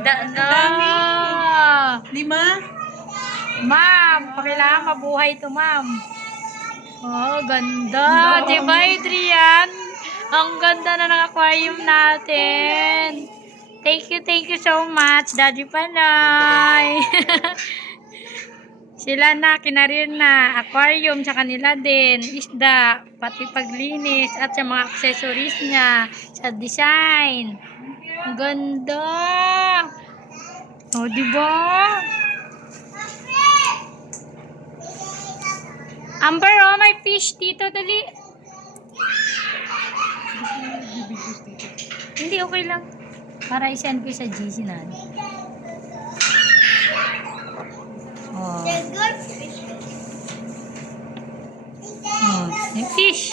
isda na. Lima? Ma'am, kailangan mabuhay to, ma'am. Oh, ganda. Diba, Adrian? Ang ganda na ng aquarium natin. Thank you so much, Daddy Panay. Sila na, kinarir na, aquarium sa kanila din, isda, pati paglinis, at sa mga accessories niya, sa design. Ang ganda! O, diba? Amber, oh, may fish dito, dali. Hindi, okay lang. Para i-send ko sa GC na. Oh. Oh, may fish.